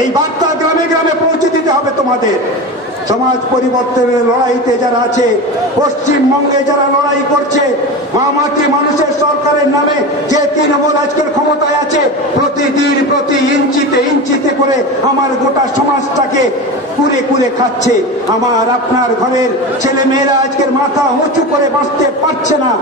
এই বার্তা গ্রামে গ্রামে পৌঁছে দিতে হবে তোমাদের। সমাজ পরিবর্তনের লড়াইতে যারা আছে, পশ্চিমবঙ্গে যারা লড়াই করছে, মামাটি মানুষের সরকারের নামে যে তৃণমূল আজকের ক্ষমতায় আছে, প্রতিদিন প্রতি ইঞ্চিতে ইঞ্চিতে করে আমার গোটা সমাজটাকে কুরে কুরে খাচ্ছে। আমার আপনার ঘরের ছেলে মেয়েরা আজকের মাথা উঁচু করে বাঁচতে পারছে না।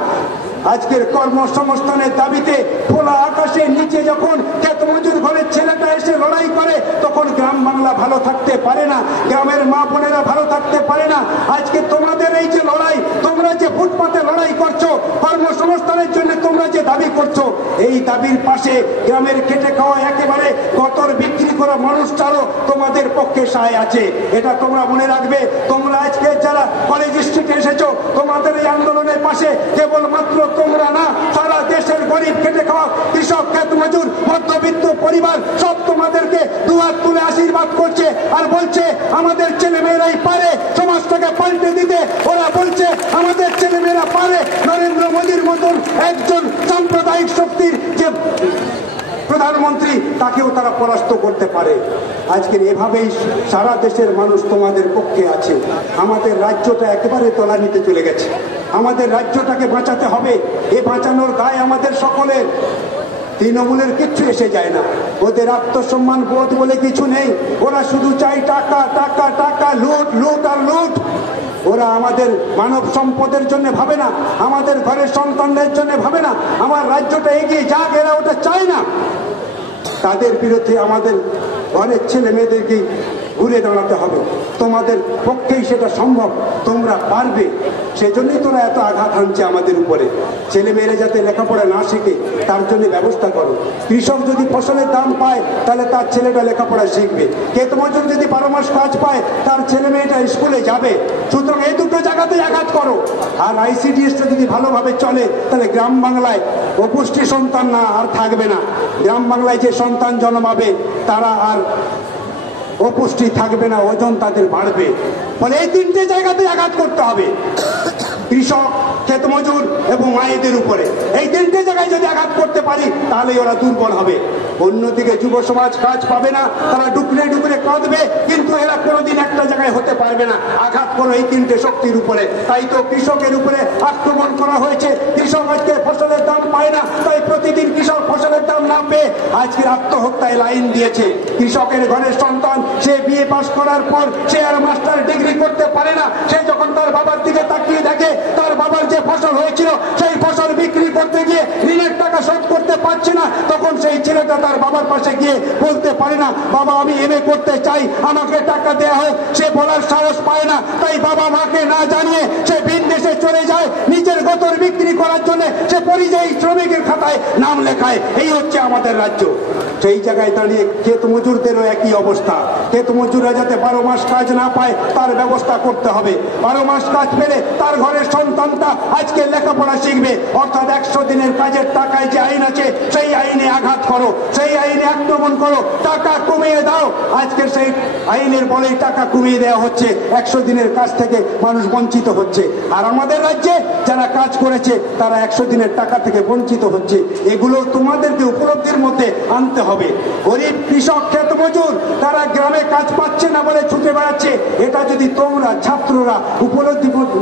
আজকের কর্মসংস্থানের দাবিতে খোলা আকাশের নিচে যখন ক্ষেত মজুর ঘরের ছেলেটা এসে লড়াই করে, তখন গ্রাম বাংলা ভালো থাকতে পারে না, গ্রামের মা বোনেরা ভালো থাকতে পারে না। আজকে তোমাদের এই যে লড়াই, তোমরা যে ফুটপাতে লড়াই করছো, কর্মসংস্থানের জন্য তোমরা যে দাবি করছো, এই দাবির পাশে গ্রামের খেটে খাওয়া একেবারে গতর বিক্রি করা মানুষটারও তোমাদের পক্ষে সায় আছে। এটা তোমরা মনে রাখবে। তোমরা আজকে যারা কলেজ স্ট্রিটে এসেছো, তোমাদের এই আন্দোলনের পাশে কেবলমাত্র তোমরা না, সারা দেশের গরিব খেটে খাওয়া কৃষক, ক্ষেত মজুর, মধ্যবিত্ত পরিবার সব তোমাদেরকে দুহাত তুলে আশীর্বাদ করছে আর বলছে আমাদের ছেলে মেয়েরাই পারে সমাজটাকে পাল্টে দিতে। ওরা বলছে আমাদের ছেলে মেয়েরা পারে নরেন্দ্র মোদীর মতন একজন সাম্প্রদায়িক শক্তির যে প্রধানমন্ত্রী, তাকেও তারা পরাস্ত করতে পারে। আজকের এভাবেই সারা দেশের মানুষ তোমাদের পক্ষে আছে। আমাদের রাজ্যটা একেবারে তলানিতে চলে গেছে। আমাদের রাজ্যটাকে বাঁচাতে হবে। এ বাঁচানোর দায় আমাদের সকলের। তৃণমূলের কিচ্ছু এসে যায় না, ওদের আত্মসম্মান বোধ বলে কিছু নেই। ওরা শুধু চাই টাকা টাকা টাকা, লুট লুট আর লুট। ওরা আমাদের মানব সম্পদের জন্য ভাবে না, আমাদের ঘরের সন্তানদের জন্য ভাবে না, আমার রাজ্যটা এগিয়ে যাক, এরা ওটা চায় না। তাদের বিরুদ্ধে আমাদের ঘরের ছেলে মেয়েদেরকে ঘুরে দাঁড়াতে হবে। তোমাদের পক্ষেই সেটা সম্ভব, তোমরা পারবে। সেজন্যই তোরা এত আঘাত হানছে আমাদের উপরে। ছেলে মেয়েরা যাতে লেখাপড়া না শিখে তার জন্য ব্যবস্থা করো। কৃষক যদি ফসলের দাম পায় তাহলে তার ছেলেটা লেখাপড়া শিখবে। ক্ষেত মজুর যদি 12 মাস কাজ পায় তার ছেলে মেয়েটা স্কুলে যাবে। সুতরাং এই দুটো জায়গাতেই আঘাত করো। আর আইসিডিএসটা যদি ভালোভাবে চলে তাহলে গ্রাম বাংলায় অপুষ্টি সন্তান না আর থাকবে না। গ্রাম বাংলায় যে সন্তান জন্মাবে তারা আর অপুষ্টি থাকবে না, ওজন তাদের বাড়বে। ফলে এই তিনটে জায়গাতে আঘাত করতে হবে, কৃষক, ক্ষেত মজুর এবং মায়েদের উপরে। এই তিনটে জায়গায় যদি আঘাত করতে পারি তাহলে ওরা দুর্বল হবে। অন্যদিকে যুব সমাজ কাজ পাবে না, তারা ডুকরে ডুকরে কাঁদবে, কিন্তু এরা কোনোদিন একটা জায়গায় হতে পারবে না। আঘাত করো এই তিনটে শক্তির উপরে। তাই তো কৃষকের উপরে আক্রমণ করা হয়েছে। কৃষক আজকে ফসলের দাম পায় না, তাই প্রতিদিন কৃষক ফসলের দাম না পেয়ে আজকের আত্মহত্যায় লাইন দিয়েছে। কৃষকের ঘরের সন্তান, সে বিএ পাস করার পর সে আর মাস্টার ডিগ্রি করতে পারে না। সে যখন তার বাবার দিকে তাকিয়ে দেখে তার বাবার যে ফসল হয়েছিল সেই ফসল বিক্রি করতে গিয়ে ঋণের টাকা শোধ করতে পারছে না, তখন সেই ছেলেটা তার বাবার পাশে গিয়ে বলতে পারে না, বাবা আমি এমএ করতে চাই, আমাকে টাকা দেয়া হোক। সে বলার সাহস পায় না, তাই বাবা মাকে না জানিয়ে সে ভিন দেশে চলে যায়। নিজের গোতর বিক্রি করার জন্য সে পরিযায়ী শ্রমিকের খাতায় নাম লেখায়। এই হচ্ছে আমাদের রাজ্য। সেই জায়গায় দাঁড়িয়ে ক্ষেত মজুরদেরও একই অবস্থা। ক্ষেত মজুররা যাতে 12 মাস কাজ না পায় তার ব্যবস্থা করতে হবে। 12 মাস কাজ পেলে তার ঘরের সন্তানটা আজকে লেখাপড়া শিখবে। অর্থাৎ 100 দিনের কাজের টাকায় যে আইন আছে সেই আইনে আঘাত করো, সেই আইনে আক্রমণ করো, টাকা কমিয়ে দাও। আজকের সেই আইনের বলেই টাকা কমিয়ে দেওয়া হচ্ছে, 100 দিনের কাজ থেকে মানুষ বঞ্চিত হচ্ছে। আর আমাদের রাজ্যে যারা কাজ করেছে তারা 100 দিনের টাকা থেকে বঞ্চিত হচ্ছে। এগুলো তোমাদেরকে উপলব্ধির মধ্যে আনতে হবে। গরিব কৃষক, ক্ষেত মজুর তারা গ্রামে কাজ পাচ্ছে না বলে ছুটে বেড়াচ্ছে। এটা যদি তোমরা ছাত্ররা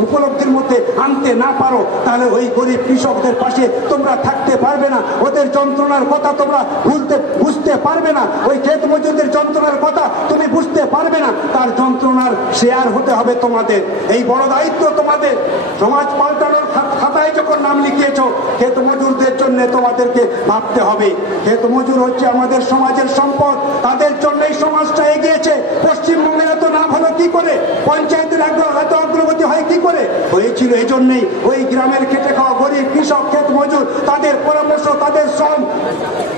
উপলব্ধির মধ্যে আনতে না পারো তাহলে ওই গরিব কৃষকদের পাশে তোমরা থাকতে পারবে না। ওদের যন্ত্রণার কথা তোমরা বুঝতে পারবে না। ওই ক্ষেত মজুরদের যন্ত্রণার কথা তুমি বুঝতে পারবে না। তার যন্ত্রণার শেয়ার হতে হবে তোমাদের। এই বড় দায়িত্ব তোমাদের। সমাজ পাল্টানোর খাতায় যখন নাম লিখিয়েছো, ক্ষেত মজুরদের জন্য তোমাদেরকে ভাবতে হবে। ক্ষেত মজুর হচ্ছে আমাদের সমাজের সম্পদ, তাদের জন্যই সমাজটা এগিয়েছে। পশ্চিমবঙ্গের এত নাম হলো কি করে? পঞ্চায়েতের এত অগ্রগতি হয় কি করে? হয়েছিল এই জন্যই ওই গ্রামের খেটে খাওয়া গরিব কৃষক, ক্ষেত মজুর, তাদের পরামর্শ, তাদের শ্রম,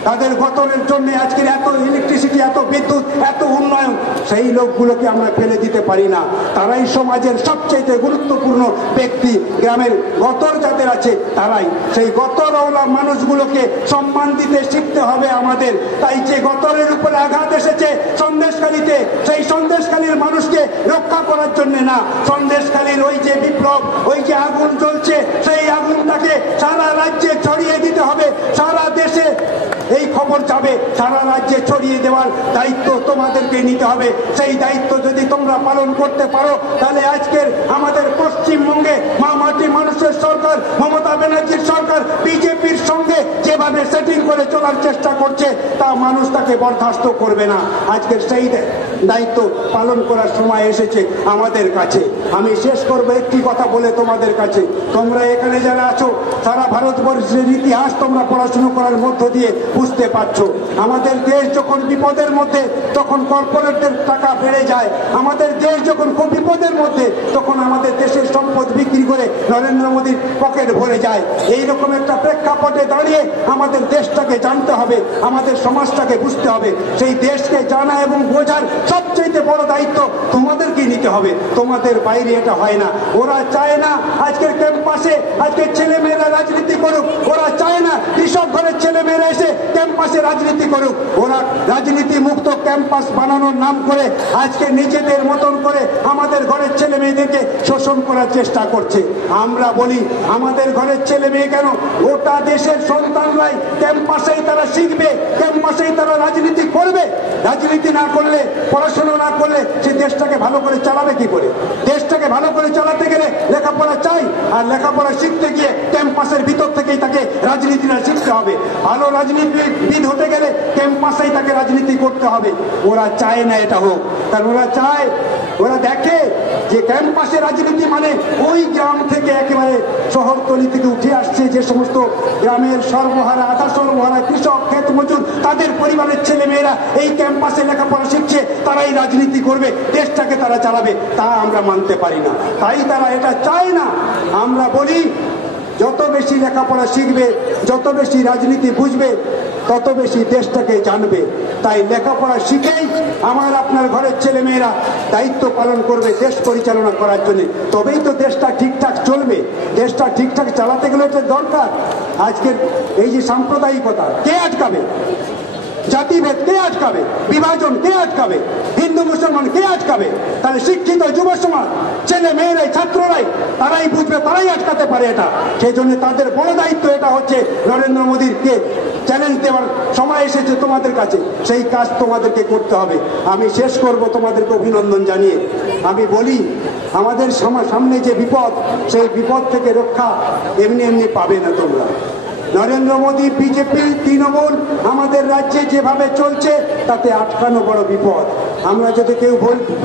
তাদের গঠনের জন্য আজকের এত ইলেকট্রিসিটি, এত বিদ্যুৎ, এত উন্নয়ন। সেই লোকগুলোকে আমরা ফেলে দিতে পারি না। তারাই সমাজের সবচেয়ে গুরুত্বপূর্ণ ব্যক্তি। গ্রামের গতর যাদের আছে তারাই। সেই গতরওয়ালা মানুষগুলোকে সম্মান দিতে শিখতে হবে আমাদের। তাই যে গতরের উপরে আঘাত এসেছে সন্দেশখালীতে, সেই সন্দেশখালীর মানুষকে রক্ষা করার জন্য না, সন্দেশখালীর ওই যে বিপ্লব, ওই যে আগুন জ্বলছে, সেই আগুনটাকে সারা রাজ্যে ছড়িয়ে দিতে হবে, সারা দেশে এই খবর যাবে, সারা রাজ্যে ছড়িয়ে দেওয়ার দায়িত্ব তোমাদেরকে নিতে হবে। সেই দায়িত্ব যদি তোমরা পালন করতে পারো, তাহলে আজকের আমাদের পশ্চিমবঙ্গে মা মাটি মানুষের সরকার, মমতা ব্যানার্জির সরকার বিজেপির সঙ্গে যেভাবে সেটিং করে চলার চেষ্টা করছে, তা মানুষ তাকে বরখাস্ত করবে না। আজকের সেই দায়িত্ব পালন করার সময় এসেছে আমাদের কাছে। আমি শেষ করবো একটি কথা বলে তোমাদের কাছে, তোমরা এখানে যারা আছো, সারা ভারতবর্ষের ইতিহাস তোমরা পড়াশুনো করার মধ্য দিয়ে বুঝতে পারছো। আমাদের দেশ যখন বিপদের মধ্যে, তখন কর্পোরেটদের টাকা বেড়ে যায়। আমাদের দেশ যখন খুব বিপদের মধ্যে, তখন আমাদের দেশের সম্পদ বিক্রি করে নরেন্দ্র মোদীর পকেট ভরে যায়। এইরকম একটা প্রেক্ষাপটে দাঁড়িয়ে আমাদের দেশটাকে জানতে হবে, আমাদের সমাজটাকে বুঝতে হবে। সেই দেশকে জানা এবং বোঝার সবচেয়ে বড় দায়িত্ব তোমাদেরকে নিতে হবে, তোমাদের বাইরে এটা হয় না। ওরা চায় না আজকের ক্যাম্পাসে আজকের ছেলেমেয়েরা রাজনীতি করুক, ওরা চায় না কৃষক ঘরের ছেলেমেয়েরা এসে ক্যাম্পাসে রাজনীতি করুক। ওরা রাজনীতি মুক্ত ক্যাম্পাস বানানোর নাম করে আজকে নিজেদের মতন করে আমাদের ঘরের ছেলে মেয়েদেরকে শোষণ করার চেষ্টা করছে। আমরা বলি আমাদের ঘরের ছেলে মেয়ে কেন, গোটা দেশের সন্তানরাই ক্যাম্পাসেই তারা শিখবে, ক্যাম্পাসেই তারা রাজনীতি করবে। রাজনীতি না করলে, পড়াশোনা না করলে সে দেশটাকে ভালো করে চালাবে কি করে? দেশটাকে ভালো করে চালাতে গেলে লেখাপড়া চাই, আর লেখাপড়া শিখতে গিয়ে ক্যাম্পাসের ভিতর থেকেই তাকে রাজনীতিটা শিখতে হবে। ভালো রাজনীতিবিদ হতে গেলে ক্যাম্পাসেই তাকে রাজনীতি করতে হবে। ওরা চায় না এটা হোক, কারণ ওরা চায়, ওরা দেখে যে ক্যাম্পাসে রাজনীতি মানে ওই গ্রাম থেকে একেবারে শহরতলি থেকে উঠে আসছে যে সমস্ত গ্রামের সর্বহারা, আধা সর্বহারা কৃষক, ক্ষেত মজুর, তাদের পরিবারের ছেলে মেয়েরা এই ক্যাম্পাসে লেখাপড়া শিখছে, তারাই রাজনীতি করবে, দেশটাকে তারা চালাবে। তা আমরা মানতে পারি না, তাই তারা এটা চায় না। আমরা বলি যত বেশি লেখাপড়া শিখবে, যত বেশি রাজনীতি বুঝবে, তত বেশি দেশটাকে জানবে। তাই লেখাপড়া শিখেই আমার আপনার ঘরের ছেলে মেয়েরা দায়িত্ব পালন করবে দেশ পরিচালনা করার জন্য, তবেই তো দেশটা ঠিকঠাক চলবে। দেশটা ঠিকঠাক চালাতে গেলে এটা দরকার। আজকের এই যে সাম্প্রদায়িকতা কে আটকাবে? জাতিভেদ কে আটকাবে? বিভাজন কে আটকাবে? হিন্দু মুসলমান কে আটকাবে? তাহলে শিক্ষিত যুব সমাজ, ছেলে মেয়েরাই, ছাত্ররাই, তারাই বুঝবে, তারাই আটকাতে পারে এটা। সেই জন্য তাদের বড় দায়িত্ব এটা হচ্ছে নরেন্দ্র মোদীকে চ্যালেঞ্জ দেওয়ার সময় এসেছে তোমাদের কাছে, সেই কাজ তোমাদেরকে করতে হবে। আমি শেষ করব তোমাদেরকে অভিনন্দন জানিয়ে। আমি বলি আমাদের সামনে যে বিপদ, সেই বিপদ থেকে রক্ষা এমনি এমনি পাবে না তোমরা। নরেন্দ্র মোদী, বিজেপি, তৃণমূল আমাদের রাজ্যে যেভাবে চলছে, তাতে আটকানো বড় বিপদ। আমরা যদি কেউ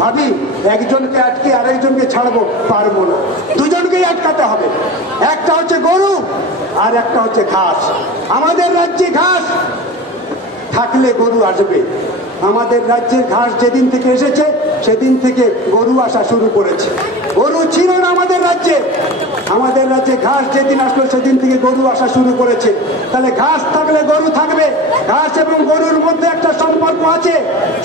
ভাবি একজনকে আটকে আরেকজনকে ছাড়বো, পারবো না। দুজনকেই আটকাতে হবে। একটা হচ্ছে গরু আর একটা হচ্ছে ঘাস। আমাদের রাজ্যে ঘাস থাকলে গরু আসবে। আমাদের রাজ্যের ঘাস যেদিন থেকে এসেছে, সেদিন থেকে গরু আসা শুরু করেছে। গরু ছিল না আমাদের রাজ্যে, আমাদের রাজ্যে ঘাস যেদিন আসলো সেদিন থেকে গরু আসা শুরু করেছে। তাহলে ঘাস থাকলে গরু থাকবে। ঘাস এবং গরুর মধ্যে একটা সম্পর্ক আছে,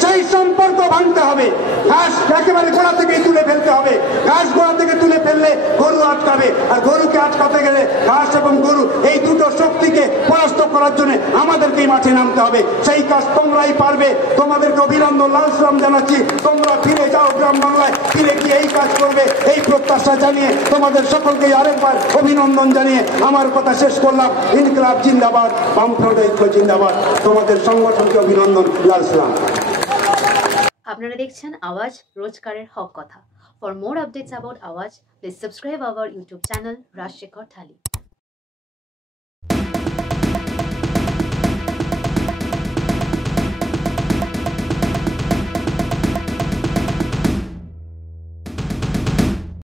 সেই সম্পর্ক ভাঙতে হবে। ঘাস একেবারে গোড়া থেকে তুলে ফেলতে হবে। ঘাস গোড়া থেকে তুলে ফেললে গরু আটকাবে, আর গরুকে আটকাতে গেলে ঘাস এবং গরু এই দুটো শক্তিকে পরাস্ত করার জন্য আমাদেরকেই মাঠে নামতে হবে। সেই কাজ তোমরাই পারবে। তোমাদেরকে অভিনন্দন, লাল সালাম জানাচ্ছি। তোমরা ফিরে যাও গ্রাম বাংলায়, ফিরে গিয়ে এই কাজ করবে, এই প্রত্যাশা জানিয়ে তোমাদের সকলকে আরেকবার অভিনন্দন জানিয়ে আমার কথা শেষ করলাম। ইনকিলাব জিন্দাবাদ, বামফ্রন্ট ঐক্য জিন্দাবাদ। তোমাদের সংগঠনকে অভিনন্দন, লাল সালাম। আপনারা দেখছেন আওয়াজ, রোজকারের হক কথা। For more updates about Awaaz, please subscribe our YouTube channel Rajshekhar thali.